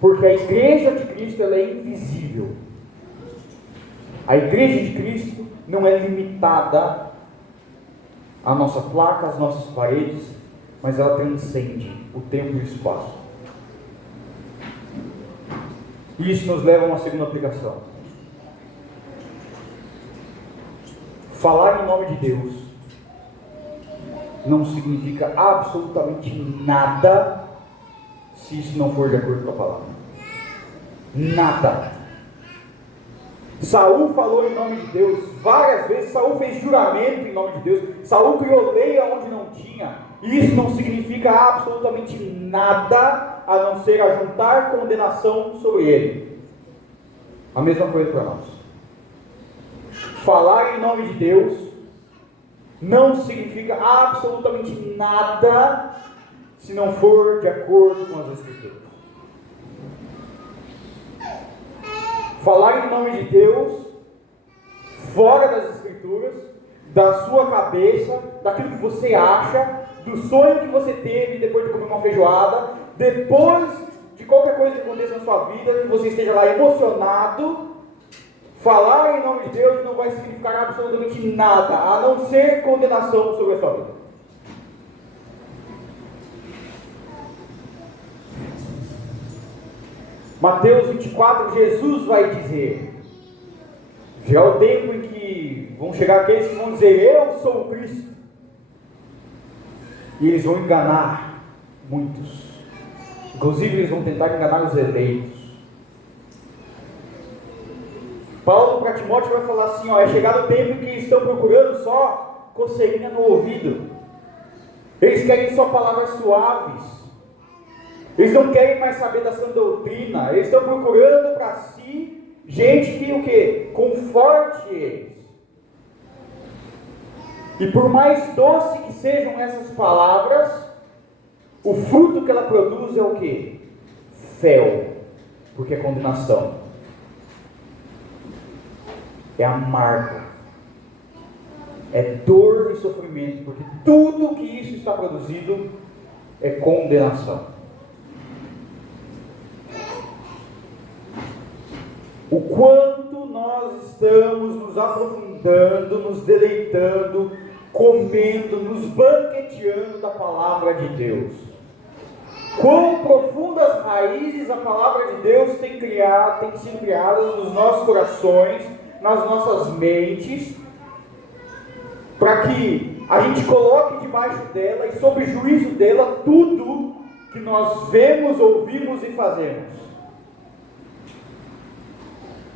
porque a igreja de Cristo ela é invisível. A igreja de Cristo não é limitada à nossa placa, às nossas paredes, mas ela transcende o tempo e o espaço. E isso nos leva a uma segunda aplicação. Falar em nome de Deus não significa absolutamente nada se isso não for de acordo com a palavra. Nada. Saul falou em nome de Deus várias vezes. Saul fez juramento em nome de Deus. Saul criou lei onde não tinha. E isso não significa absolutamente nada a não ser ajuntar condenação sobre ele. A mesma coisa para nós. Falar em nome de Deus não significa absolutamente nada se não for de acordo com as Escrituras. Falar em nome de Deus fora das Escrituras, da sua cabeça, daquilo que você acha, do sonho que você teve depois de comer uma feijoada, depois de qualquer coisa que aconteça na sua vida, que você esteja lá emocionado. Falar em nome de Deus não vai significar absolutamente nada, a não ser condenação sobre a sua vida. Mateus 24, Jesus vai dizer: já é o tempo em que vão chegar aqueles que vão dizer, eu sou o Cristo. E eles vão enganar muitos. Inclusive eles vão tentar enganar os eleitos. Paulo para Timóteo vai falar assim, é chegado o tempo em que estão procurando só coceirinha no ouvido. Eles querem só palavras suaves. Eles não querem mais saber da sã doutrina. Eles estão procurando para si gente que o quê? Conforte eles. E por mais doce que sejam essas palavras, o fruto que ela produz é o quê? Fel, porque é condenação. É amargo. É dor e sofrimento, porque tudo que isso está produzindo é condenação. O quanto nós estamos nos aprofundando, nos deleitando, comendo, nos banqueteando da palavra de Deus. Quão profundas raízes a palavra de Deus tem sido criadas nos nossos corações, nas nossas mentes, para que a gente coloque debaixo dela e sob juízo dela tudo que nós vemos, ouvimos e fazemos.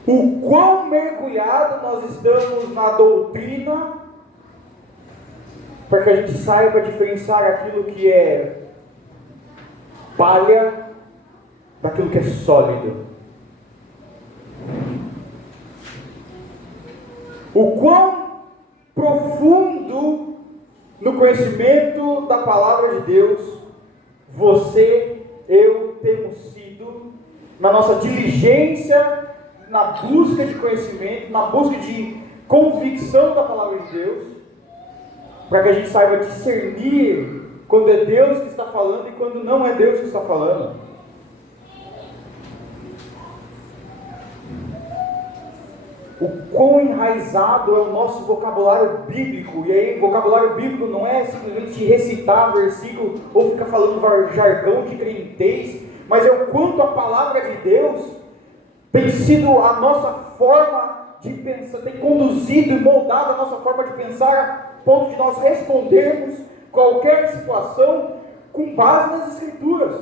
O quão mergulhado nós estamos na doutrina, para que a gente saiba diferenciar aquilo que é palha daquilo que é sólido. O quão profundo no conhecimento da palavra de Deus você, eu temos sido na nossa diligência, na busca de conhecimento, na busca de convicção da palavra de Deus, para que a gente saiba discernir quando é Deus que está falando e quando não é Deus que está falando. o quão enraizado é o nosso vocabulário bíblico. E aí, vocabulário bíblico não é simplesmente recitar versículo ou ficar falando jargão de crentez, mas é o quanto a palavra de Deus tem sido a nossa forma de pensar, tem conduzido e moldado a nossa forma de pensar, a ponto de nós respondermos qualquer situação com base nas Escrituras.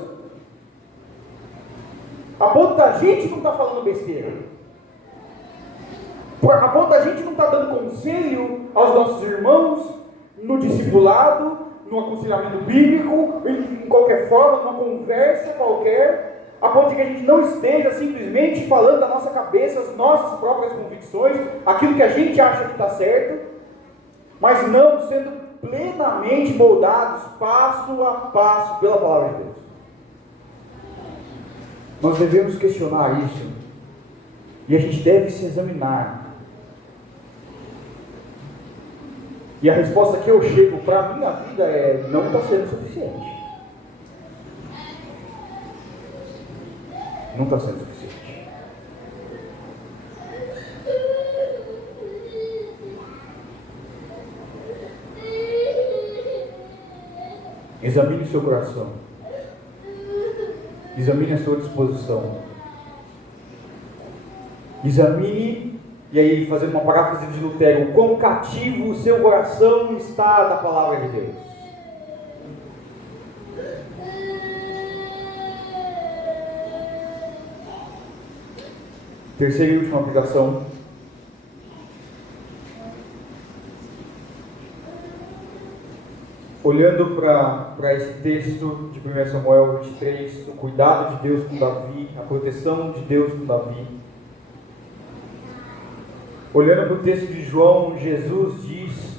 A ponto da gente não estar falando besteira. A ponto da gente não estar dando conselho aos nossos irmãos, no discipulado, no aconselhamento bíblico, em qualquer forma, numa conversa qualquer, a ponto de que a gente não esteja simplesmente falando da nossa cabeça, as nossas próprias convicções, aquilo que a gente acha que está certo, mas não sendo plenamente moldados, passo a passo, pela palavra de Deus. Nós devemos questionar isso, e a gente deve se examinar. E a resposta que eu chego para a minha vida é: não está sendo suficiente. Não está sendo suficiente. Examine o seu coração. Examine a sua disposição. Examine. E aí, fazendo uma paráfrase de Lutero: o quão cativo o seu coração está da palavra de Deus. Terceira e última aplicação. Olhando para esse texto de 1 Samuel 23, o cuidado de Deus com Davi, a proteção de Deus com Davi. Olhando para o texto de João, Jesus diz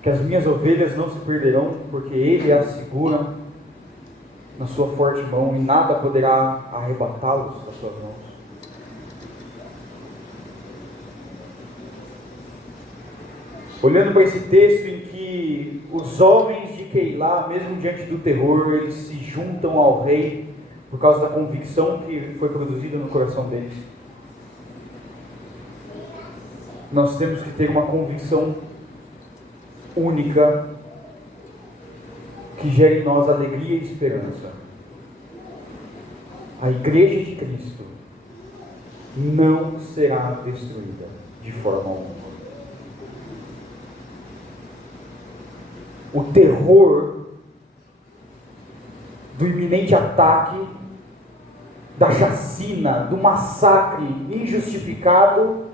que as minhas ovelhas não se perderão, porque Ele as segura na sua forte mão e nada poderá arrebatá-los das suas mãos. Olhando para esse texto em que os homens de Keilá, mesmo diante do terror, eles se juntam ao rei por causa da convicção que foi produzida no coração deles. Nós temos que ter uma convicção única que gere em nós alegria e esperança. A igreja de Cristo não será destruída de forma alguma. O terror do iminente ataque, da chacina, do massacre injustificado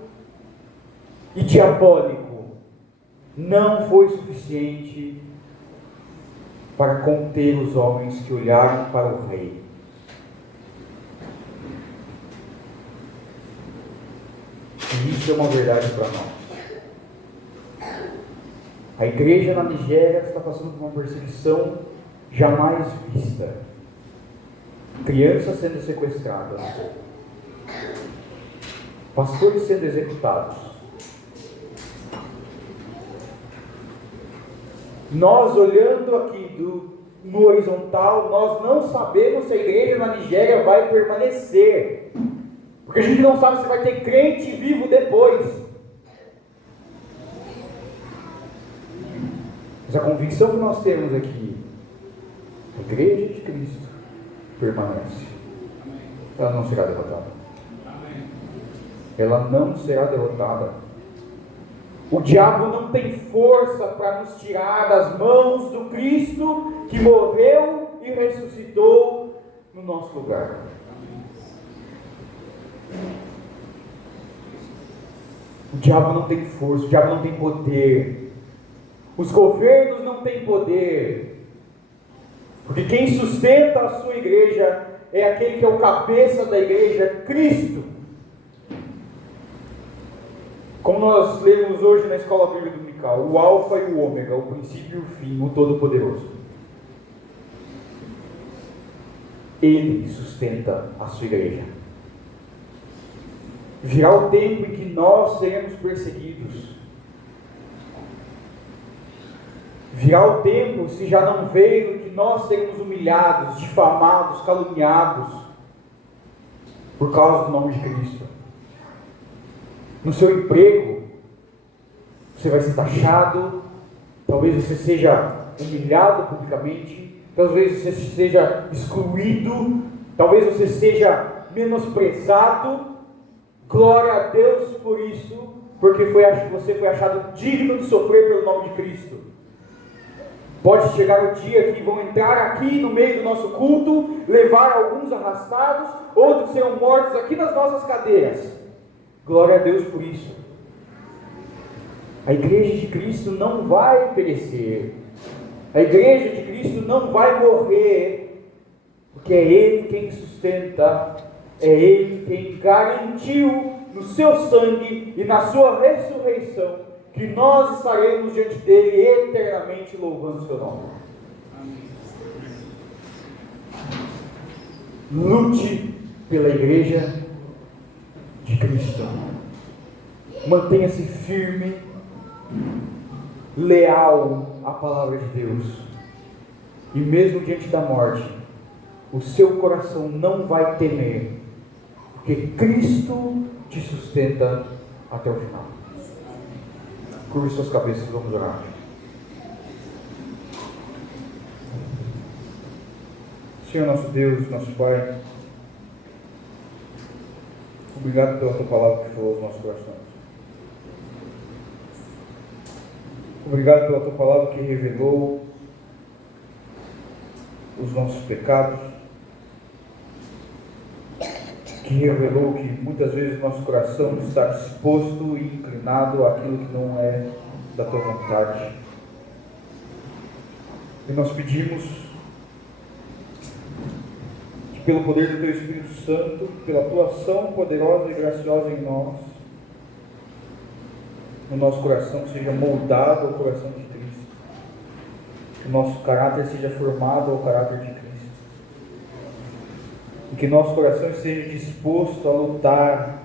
e diabólico não foi suficiente para conter os homens que olharam para o rei. E isso é uma verdade para nós. A igreja na Nigéria está passando por uma perseguição jamais vista. Crianças sendo sequestradas, pastores sendo executados. Nós olhando aqui no horizontal, nós não sabemos se a igreja na Nigéria vai permanecer, porque a gente não sabe se vai ter crente vivo depois. Mas a convicção que nós temos aqui, a igreja de Cristo permanece. Ela não será derrotada. Ela não será derrotada. O diabo não tem força para nos tirar das mãos do Cristo que morreu e ressuscitou no nosso lugar. O diabo não tem força, o diabo não tem poder. Os governos não têm poder. Porque quem sustenta a sua igreja é aquele que é o cabeça da igreja, Cristo. Como nós lemos hoje na escola bíblica dominical, o alfa e o ômega, o princípio e o fim, o todo-poderoso. Ele sustenta a sua igreja. Virá o tempo em que nós seremos perseguidos. Virá o tempo, se já não veio, em que nós seremos humilhados, difamados, caluniados por causa do nome de Cristo. No seu emprego, você vai ser taxado, talvez você seja humilhado publicamente, talvez você seja excluído, talvez você seja menosprezado. Glória a Deus por isso, porque você foi achado digno de sofrer pelo nome de Cristo. Pode chegar o dia que vão entrar aqui no meio do nosso culto, levar alguns arrastados, outros serão mortos aqui nas nossas cadeiras. Glória a Deus por isso. A igreja de Cristo não vai perecer. A igreja de Cristo não vai morrer, porque é Ele quem sustenta, é Ele quem garantiu no seu sangue e na sua ressurreição que nós estaremos diante dele eternamente louvando o seu nome. Lute pela igreja de Cristo. Mantenha-se firme, leal à palavra de Deus. E mesmo diante da morte, o seu coração não vai temer, porque Cristo te sustenta até o final. Curve suas cabeças, vamos orar. Senhor nosso Deus, nosso Pai, obrigado pela Tua palavra que falou aos nossos corações. Obrigado pela Tua palavra que revelou os nossos pecados, que revelou que muitas vezes o nosso coração está disposto e inclinado àquilo que não é da Tua vontade. E nós pedimos que pelo poder do Teu Espírito Santo, pela Tua ação poderosa e graciosa em nós, no nosso coração seja moldado ao coração de Cristo, que o nosso caráter seja formado ao caráter de Cristo, e que nosso coração esteja disposto a lutar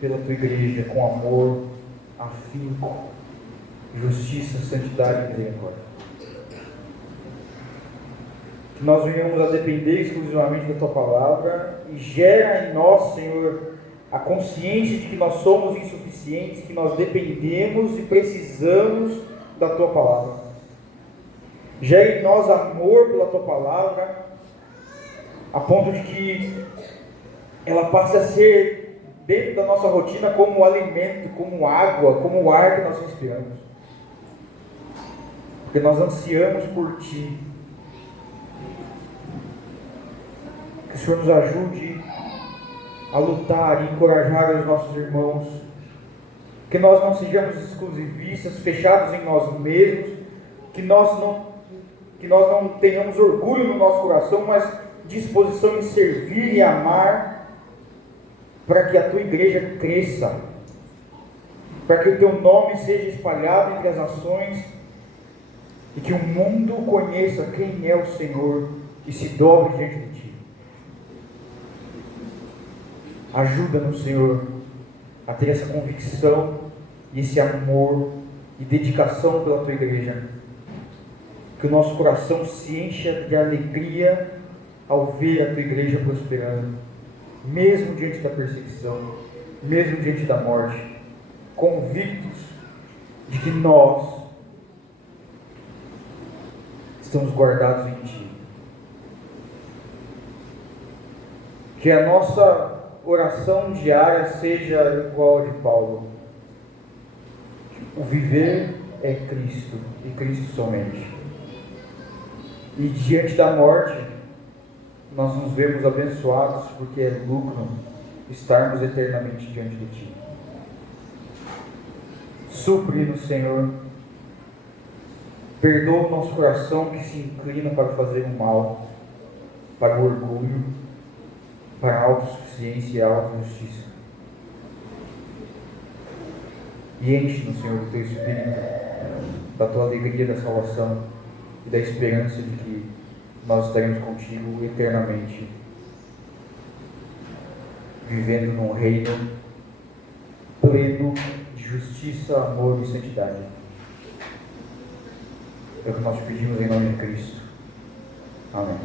pela Tua igreja com amor, afinco, justiça, santidade e misericórdia. Que nós venhamos a depender exclusivamente da Tua palavra e gera em nós, Senhor, a consciência de que nós somos insuficientes, que nós dependemos e precisamos da Tua palavra. Gera em nós amor pela Tua palavra, a ponto de que ela passe a ser dentro da nossa rotina como alimento, como água, como o ar que nós respiramos. Porque nós ansiamos por Ti. Que o Senhor nos ajude a lutar e encorajar os nossos irmãos. Que nós não sejamos exclusivistas, fechados em nós mesmos. Que nós não tenhamos orgulho no nosso coração, mas disposição em servir e amar, para que a Tua igreja cresça, para que o Teu nome seja espalhado entre as nações e que o mundo conheça quem é o Senhor e se dobre diante de Ti. Ajuda-nos, Senhor, a ter essa convicção e esse amor e dedicação pela Tua igreja, que o nosso coração se encha de alegria ao ver a Tua igreja prosperando, mesmo diante da perseguição, mesmo diante da morte, convictos de que nós estamos guardados em Ti. Que a nossa oração diária seja igual a de Paulo. O viver é Cristo e Cristo somente. E diante da morte, nós nos vemos abençoados, porque é lucro estarmos eternamente diante de Ti. Supre-nos, Senhor. Perdoa o nosso coração que se inclina para fazer o mal, para o orgulho, para a autossuficiência e a autojustiça. E enche-nos, Senhor, do Teu Espírito, da Tua alegria da salvação e da esperança de que nós estaremos contigo eternamente, vivendo num reino pleno de justiça, amor e santidade. É o que nós pedimos em nome de Cristo. Amém.